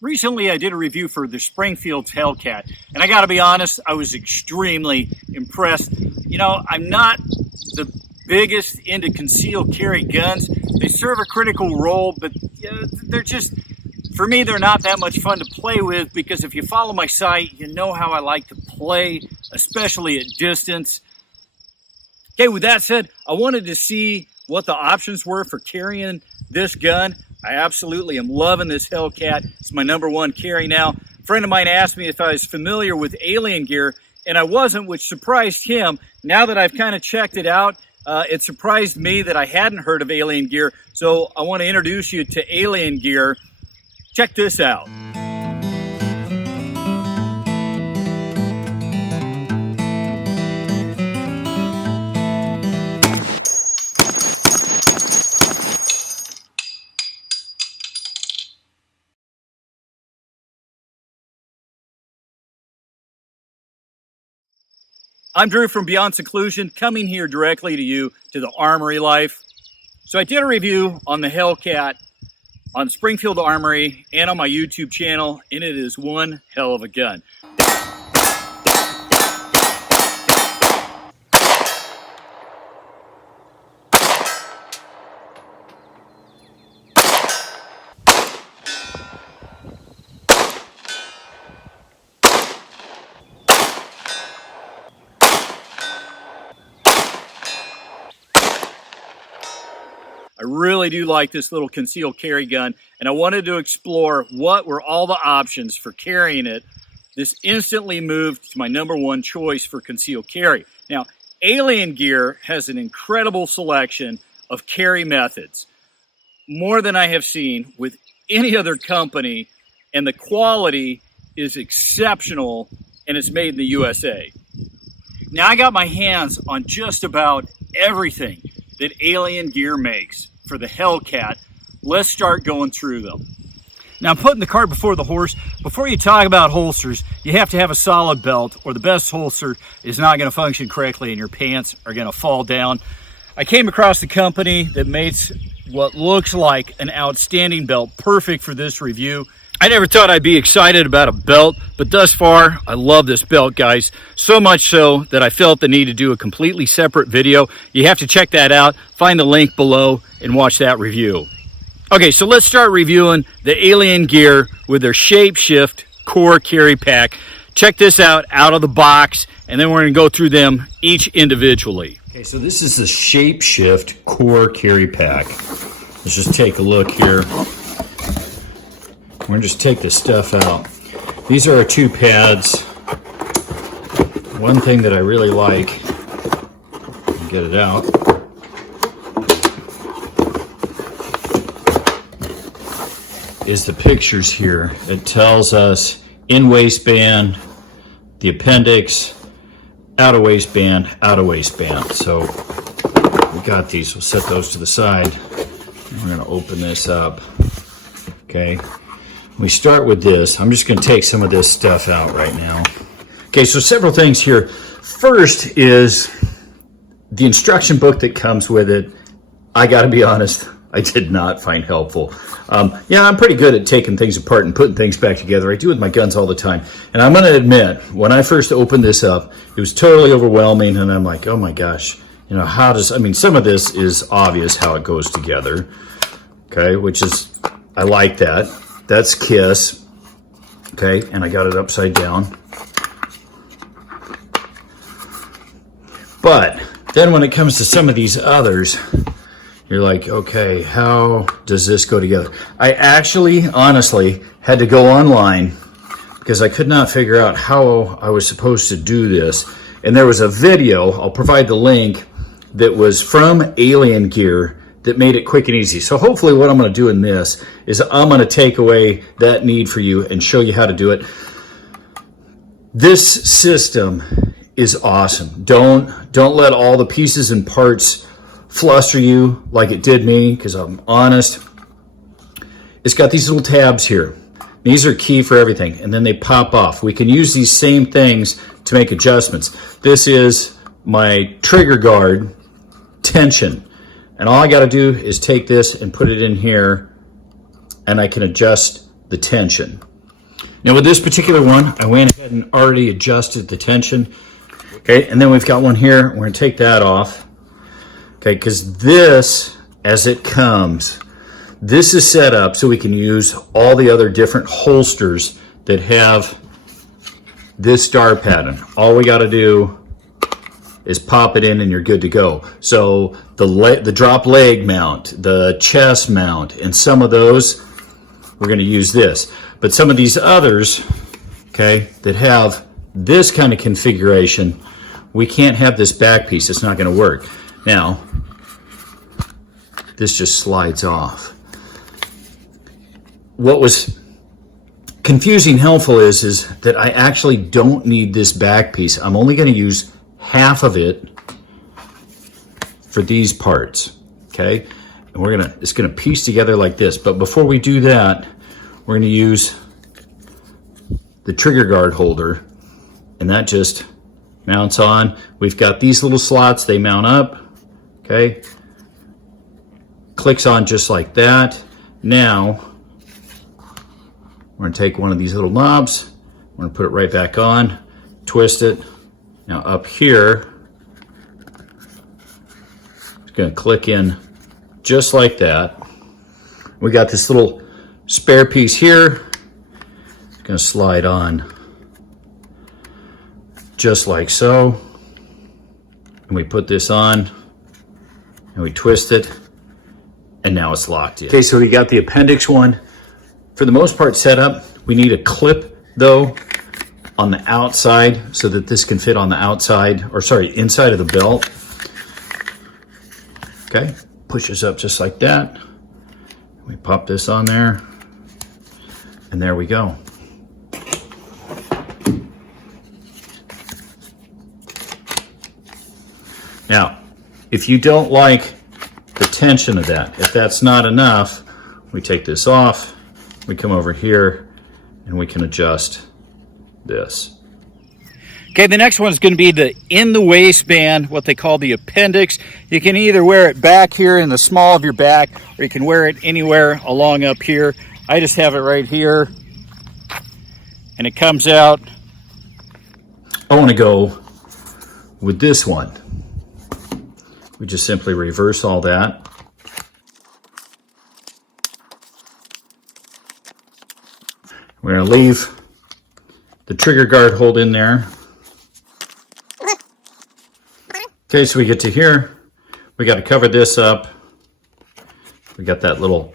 Recently, I did a review for the Springfield's Hellcat, and I got to be honest, I was extremely impressed. You know, I'm not the biggest into concealed carry guns. They serve a critical role, but they're just, for me, they're not that much fun to play with, because if you follow my site, you know how I like to play, especially at distance. Okay, with that said, I wanted to see what the options were for carrying this gun. I absolutely am loving this Hellcat. It's my #1 carry now. A friend of mine asked me if I was familiar with alien gear, and I wasn't, which surprised him. Now that I've kind of checked it out, it surprised me that I hadn't heard of alien gear. So I want to introduce you to alien gear. Check this out. I'm Drew from Beyond Seclusion, coming here directly to you, to the Armory Life. So I did a review on the Hellcat on Springfield Armory and on my YouTube channel, and it is one hell of a gun. I really do like this little concealed carry gun, and I wanted to explore what were all the options for carrying it. This instantly moved to my #1 choice for concealed carry. Now, Alien Gear has an incredible selection of carry methods, more than I have seen with any other company, and the quality is exceptional, and it's made in the USA. Now, I got my hands on just about everything that Alien Gear makes for the Hellcat. Let's start going through them. Now, I'm putting the cart before the horse. Before you talk about holsters, you have to have a solid belt, or the best holster is not going to function correctly and your pants are going to fall down. I came across a company that makes what looks like an outstanding belt, perfect for this review. I never thought I'd be excited about a belt, but thus far, I love this belt, guys. So much so that I felt the need to do a completely separate video. You have to check that out. Find the link below and watch that review. Okay, so let's start reviewing the Alien Gear with their Shapeshift Core Carry Pack. Check this out of the box, and then we're going to go through them each individually. Okay, so this is the Shapeshift Core Carry Pack. Let's just take a look here. We're going to just take this stuff out. These are our 2 pads. One thing that I really like, get it out, is the pictures here. It tells us in waistband, the appendix, out of waistband, out of waistband. So we got these. We'll set those to the side. And we're going to open this up. Okay. We start with this. I'm just going to take some of this stuff out right now. Okay, so several things here. First is the instruction book that comes with it. I got to be honest, I did not find helpful. Yeah, I'm pretty good at taking things apart and putting things back together. I do with my guns all the time. And I'm going to admit, when I first opened this up, it was totally overwhelming. And I'm like, oh my gosh, you know, some of this is obvious how it goes together. Okay, which is, I like that. That's KISS, okay, and I got it upside down. But then when it comes to some of these others, you're like, okay, how does this go together? I actually, honestly, had to go online because I could not figure out how I was supposed to do this. And there was a video, I'll provide the link, that was from Alien Gear that made it quick and easy. So hopefully what I'm going to do in this is I'm going to take away that need for you and show you how to do it. This system is awesome. Don't let all the pieces and parts fluster you like it did me, because I'm honest. It's got these little tabs here. These are key for everything, and then they pop off. We can use these same things to make adjustments. This is my trigger guard tension. And all I got to do is take this and put it in here, and I can adjust the tension. Now with this particular one, I went ahead and already adjusted the tension. Okay, and then we've got one here. We're going to take that off. Okay, because this, as it comes, this is set up so we can use all the other different holsters that have this star pattern. All we got to do is pop it in and you're good to go. So the drop leg mount, the chest mount, and some of those, we're going to use this. But some of these others, okay, that have this kind of configuration, we can't have this back piece. It's not going to work. Now, this just slides off. What was confusing helpful is that I actually don't need this back piece. I'm only going to use half of it for these parts, okay? And it's gonna piece together like this. But before we do that, we're gonna use the trigger guard holder, and that just mounts on. We've got these little slots, they mount up, okay? Clicks on just like that. Now, we're gonna take one of these little knobs, we're gonna put it right back on, twist it. Now up here, it's gonna click in just like that. We got this little spare piece here. It's gonna slide on just like so. And we put this on and we twist it, and now it's locked in. Okay, so we got the appendix one. For the most part set up, we need a clip though on the outside so that this can fit on the outside, or sorry, inside of the belt. Okay, pushes up just like that. We pop this on there, and there we go. Now, if you don't like the tension of that, if that's not enough, we take this off, we come over here, and we can adjust this. Okay, the next one is going to be the in the waistband, what they call the appendix. You can either wear it back here in the small of your back, or you can wear it anywhere along up here. I just have it right here, and it comes out. I want to go with this one. We just simply reverse all that. We're going to leave the trigger guard hold in there. Okay, so we get to here. We got to cover this up. We got that little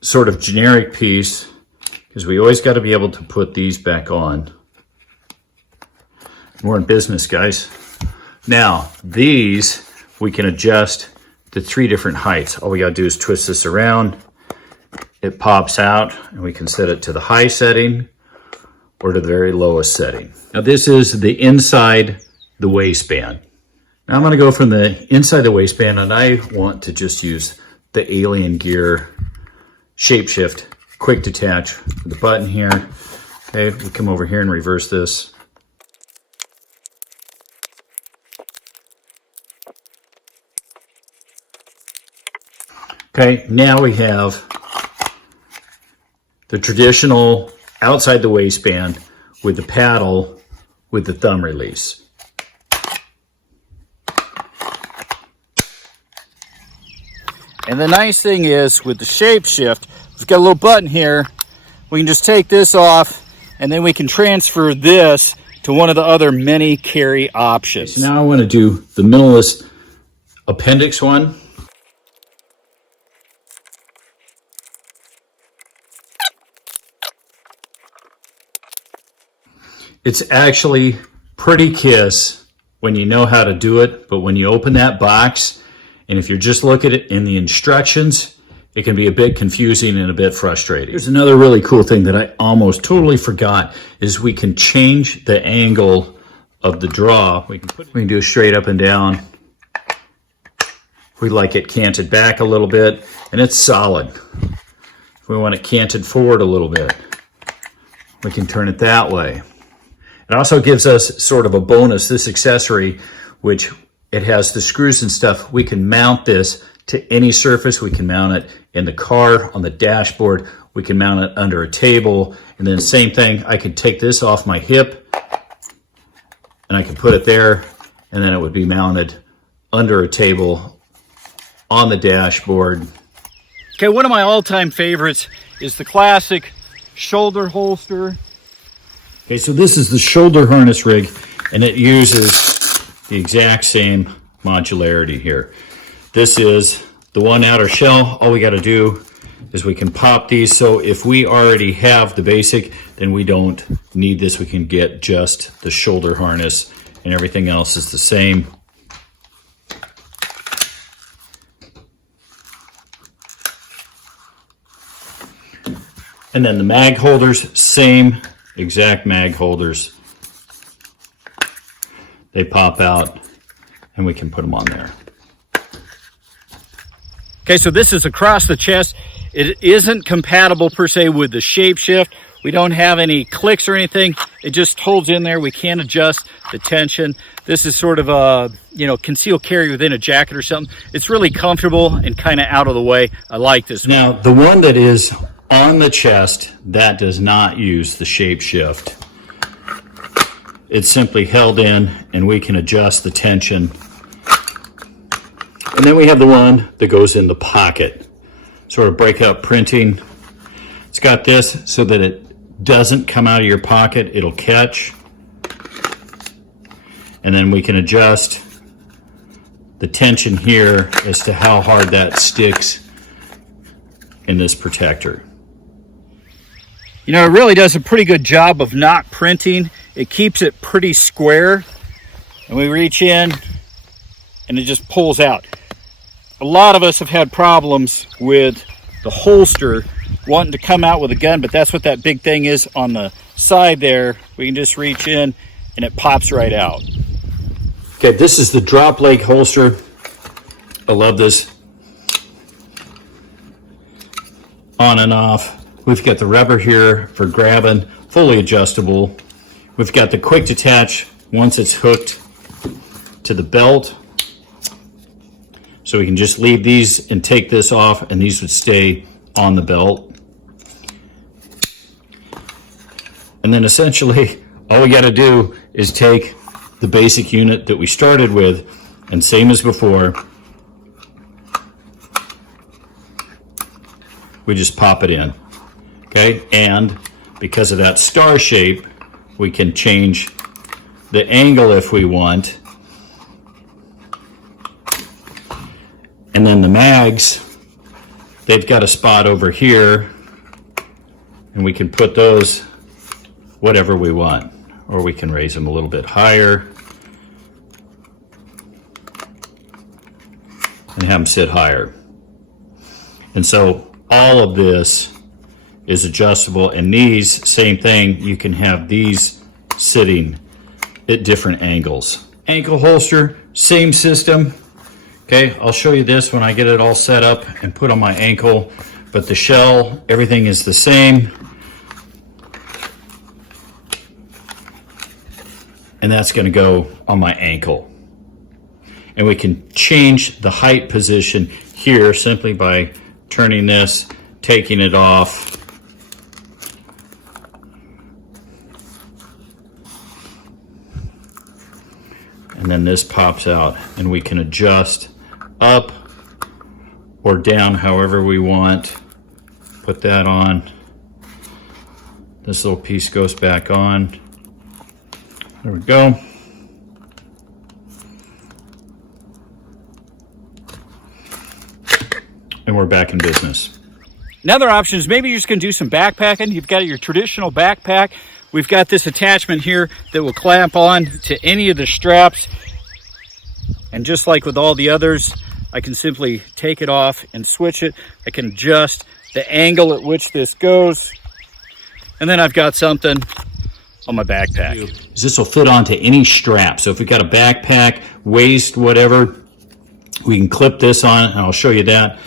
sort of generic piece, because we always got to be able to put these back on. We're in business, guys. Now, these we can adjust to 3 different heights. All we got to do is twist this around. It pops out, and we can set it to the high setting or to the very lowest setting. Now this is the inside the waistband. Now I'm going to go from the inside the waistband, and I want to just use the Alien Gear Shapeshift quick detach with the button here. Okay, we come over here and reverse this. Okay, now we have the traditional outside the waistband with the paddle with the thumb release. And the nice thing is with the Shapeshift, we've got a little button here. We can just take this off, and then we can transfer this to one of the other many carry options. So now I want to do the minimalist appendix one. It's actually pretty kiss when you know how to do it, but when you open that box, and if you're just looking at it in the instructions, it can be a bit confusing and a bit frustrating. There's another really cool thing that I almost totally forgot, is we can change the angle of the draw. We can do a straight up and down. We like it canted back a little bit, and it's solid. If we want it canted forward a little bit, we can turn it that way. It also gives us sort of a bonus, this accessory, which it has the screws and stuff. We can mount this to any surface. We can mount it in the car, on the dashboard. We can mount it under a table. And then same thing, I could take this off my hip and I could put it there, and then it would be mounted under a table on the dashboard. Okay, one of my all-time favorites is the classic shoulder holster. Okay, so this is the shoulder harness rig, and it uses the exact same modularity here. This is the one outer shell. All we got to do is we can pop these. So if we already have the basic, then we don't need this. We can get just the shoulder harness, and everything else is the same. And then the mag holders, same exact mag holders. They pop out and we can put them on there. Okay, so this is across the chest. It isn't compatible per se with the Shapeshift. We don't have any clicks or anything. It just holds in there. We can't adjust the tension. This is sort of a, concealed carry within a jacket or something. It's really comfortable and kind of out of the way. I like this. Now, the one that is on the chest, that does not use the Shapeshift. It's simply held in and we can adjust the tension. And then we have the one that goes in the pocket, sort of breakout printing. It's got this so that it doesn't come out of your pocket, it'll catch. And then we can adjust the tension here as to how hard that sticks in this protector. It really does a pretty good job of not printing. It keeps it pretty square. And we reach in and it just pulls out. A lot of us have had problems with the holster wanting to come out with a gun, but that's what that big thing is on the side there. We can just reach in and it pops right out. Okay, this is the drop leg holster. I love this. On and off. We've got the rubber here for grabbing, fully adjustable. We've got the quick detach once it's hooked to the belt. So we can just leave these and take this off, and these would stay on the belt. And then essentially, all we got to do is take the basic unit that we started with, and same as before, we just pop it in. Okay, and because of that star shape, we can change the angle if we want. And then the mags, they've got a spot over here, and we can put those whatever we want, or we can raise them a little bit higher and have them sit higher. And so all of this is adjustable, and these, same thing, you can have these sitting at different angles. Ankle holster, same system. Okay, I'll show you this when I get it all set up and put on my ankle, but the shell, everything is the same. And that's gonna go on my ankle. And we can change the height position here simply by turning this, taking it off. And then this pops out, and we can adjust up or down however we want. Put that on. This little piece goes back on. There we go. And we're back in business. Another option is maybe you're just going to do some backpacking. You've got your traditional backpack. We've got this attachment here that will clamp on to any of the straps. And just like with all the others, I can simply take it off and switch it. I can adjust the angle at which this goes. And then I've got something on my backpack. This will fit onto any strap. So if we've got a backpack, waist, whatever, we can clip this on, and I'll show you that.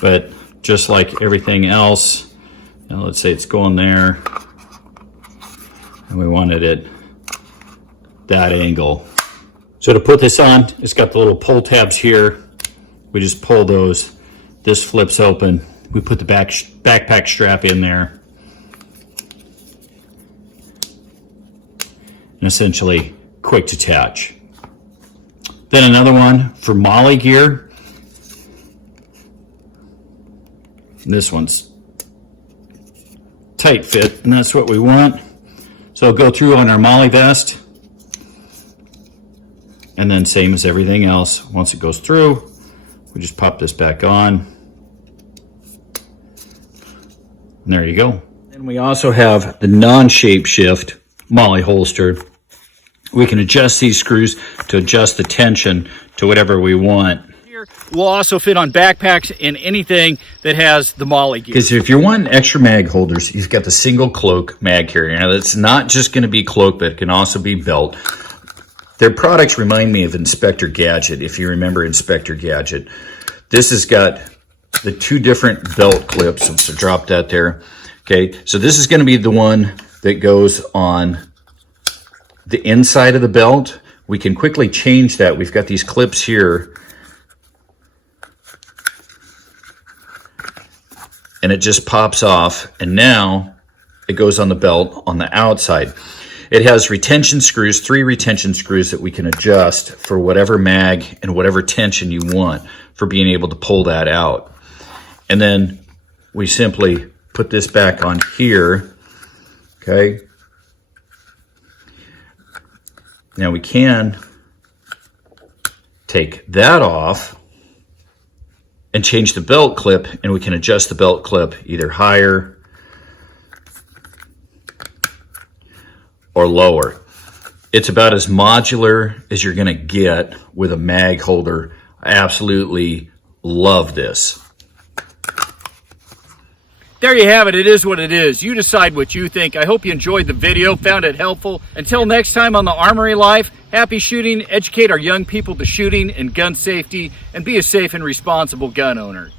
But just like everything else, let's say it's going there, and we wanted it that angle. So to put this on, it's got the little pull tabs here. We just pull those. This flips open. we put the backpack strap in there. And essentially quick detach. Then another one for MOLLE gear. This one's tight fit, and that's what we want. So I'll go through on our MOLLE vest, and then same as everything else, once it goes through, we just pop this back on. And there you go. And we also have the non-Shapeshift MOLLE holster. We can adjust these screws to adjust the tension to whatever we want. Will also fit on backpacks and anything that has the MOLLE gear. Because if you're wanting extra mag holders, you've got the single cloak mag carrier. Now that's not just going to be cloak, but it can also be belt. Their products remind me of Inspector Gadget, if you remember Inspector Gadget. This has got the 2 different belt clips, so drop that there. Okay, so this is going to be the one that goes on the inside of the belt. We can quickly change that. We've got these clips here. And it just pops off, and now it goes on the belt on the outside. It has retention screws, 3 retention screws that we can adjust for whatever mag and whatever tension you want for being able to pull that out. And then we simply put this back on here, okay? Now we can take that off and change the belt clip, and we can adjust the belt clip either higher or lower. It's about as modular as you're gonna get with a mag holder. I absolutely love this. There you have it. It is what it is. You decide what you think. I hope you enjoyed the video, found it helpful. Until next time on the Armory Life, happy shooting, educate our young people to shooting and gun safety, and be a safe and responsible gun owner.